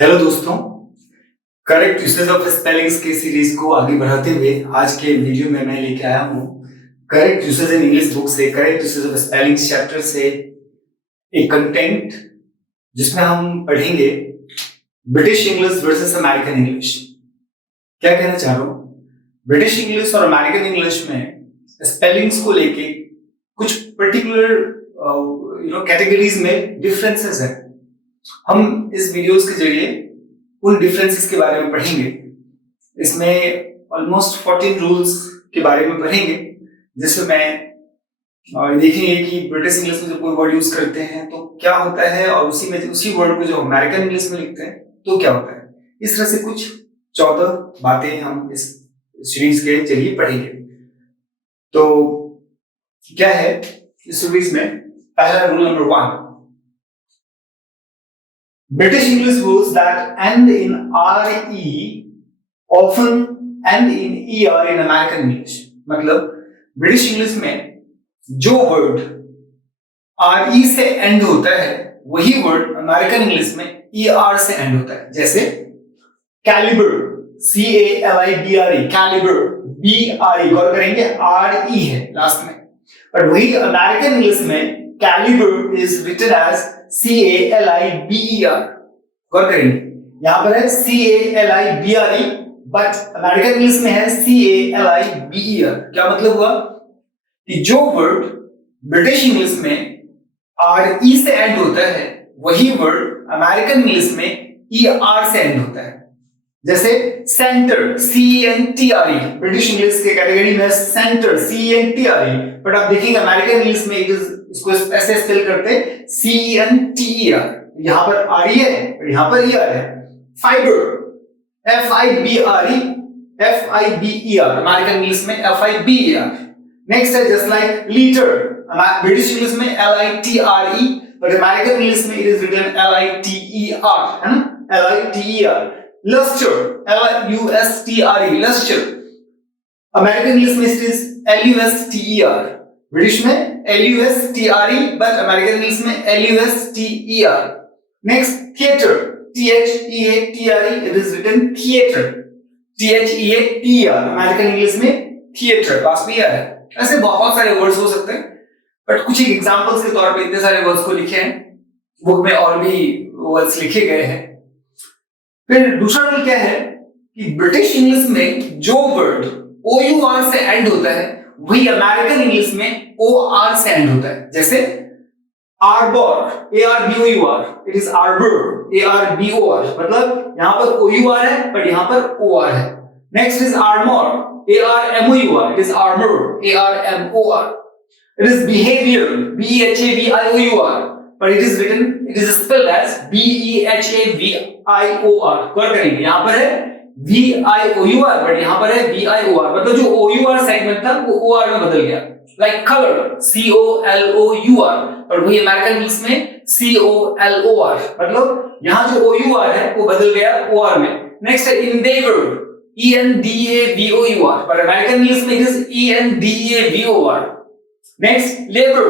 Hello दोस्तों, correct usage of spellings के series को आगे बढ़ाते हुए आज के वीडियो में मैं लेके आया हूँ correct usage in English book से correct usage of spellings chapter से एक कंटेंट जिसमें हम पढ़ेंगे British English versus American English. क्या कहना चाह रहा हूँ, ब्रिटिश इंग्लिश और अमेरिकन इंग्लिश में स्पेलिंग्स को लेके कुछ पर्टिकुलर कैटेगरीज में डिफरेंसेस हैं। हम इस वीडियोस के जरिए उन डिफरेंसेस के बारे में पढ़ेंगे। इसमें ऑलमोस्ट 14 रूल्स के बारे में पढ़ेंगे, जिसमें देखेंगे कि ब्रिटिश इंग्लिश में जब कोई वर्ड यूज करते हैं तो क्या होता है और उसी वर्ड को जो अमेरिकन इंग्लिश में लिखते हैं तो क्या होता है। इस तरह से कुछ 14 बातें हम इस सीरीज के जरिए पढ़ेंगे। तो क्या है इस सीरीज में, पहला rule number 1, British English rules that end in RE often end in ER in American English। मतलब ब्रिटिश इंग्लिश में जो वर्ड RE से एंड होता है वही वर्ड अमेरिकन इंग्लिश में ER से एंड होता है। जैसे कैलिबर, CALIBRE, कैलिबर, BRE, गौर करेंगे RE है लास्ट में, पर वही अमेरिकन इंग्लिश में calibre is written as CALIBER। गौर करेंगे, यहां पर है CALIBRE, बट अमेरिकन इंग्लिश में है CALIBER। क्या मतलब हुआ कि जो वर्ड ब्रिटिश इंग्लिश में RE से एंड होता है वही वर्ड अमेरिकन इंग्लिश में ER से एंड होता है। जैसे सेंटर, CENTRE, ब्रिटिश इंग्लिश के कैटेगरी में सेंटर, CENTRE, बट आप देखेंगे अमेरिकन इंग्लिश में इसको ऐसे स्पेल करते हैं CENTER। यहां पर RE है और यहां पर ER है। Fibre, FIBRE, FIBER, American English में FIBER। नेक्स्ट है just like litre, British English में LITRE, बट अमेरिकन इंग्लिश में इट इज रिटन LITER, है ना, LITER। Lustre, LUSTRE, lustre, American English में इट इज LUSTER, ब्रिटिश में LUSTRE, but American English में LUSTER। Next theatre, THEATRE, it is written theatre, THEATER, American English में theatre, पास में है। ऐसे बहुत सारे वर्ड्स हो सकते हैं, बट कुछ एग्जांपल्स के तौर पे इतने सारे वर्ड्स को लिखे हैं बुक में, और भी वर्ड्स लिखे गए हैं। फिर दूसरा रूल क्या है कि ब्रिटिश इंग्लिश में जो वर्ड OUR से एंड होता है वही अमेरिकन इंग्लिश में OR से एंड होता है। जैसे arbor, ARBOUR, it is arbor, ARBOR, मतलब यहां पर OUR है बट यहां पर OR है। Next is armour, ARMOUR, it is armour, ARMOR। It is behaviour, BEHAVIOUR, but it is written, it is spelled as BEHAVIOR। कर करेंगे, यहां पर है VIOUR, बट यहां पर है VIOR, मतलब जो OUR सेगमेंट था वो OR में बदल गया। लाइक कलर, COLOUR, और वही अमेरिकन इंग्लिश में COLOR, मतलब यहां जो OUR है वो बदल गया OR में। नेक्स्ट है endeavor, ENDAVOUR, पर अमेरिकन इंग्लिश में it is ENDAVOR। Next labour,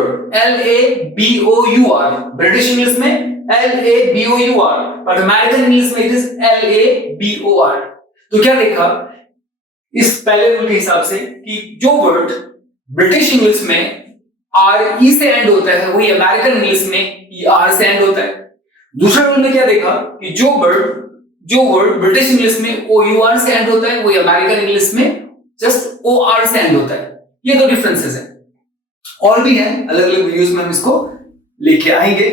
LABOUR, British English में LABOUR, पर अमेरिकन इंग्लिश में इट इज LABOR। तो क्या देखा इस पहले रूल के हिसाब से कि जो वर्ड ब्रिटिश इंग्लिश में RE से एंड होता है वही अमेरिकन इंग्लिश में ER से एंड होता है। दूसरे रूल में क्या देखा कि जो वर्ड ब्रिटिश इंग्लिश में OUR से एंड होता है वही अमेरिकन इंग्लिश में जस्ट OR से एंड होता है। ये दो डिफरेंसेस है, और भी है, अलग अलग वीडियोस में हम इसको लेके आएंगे।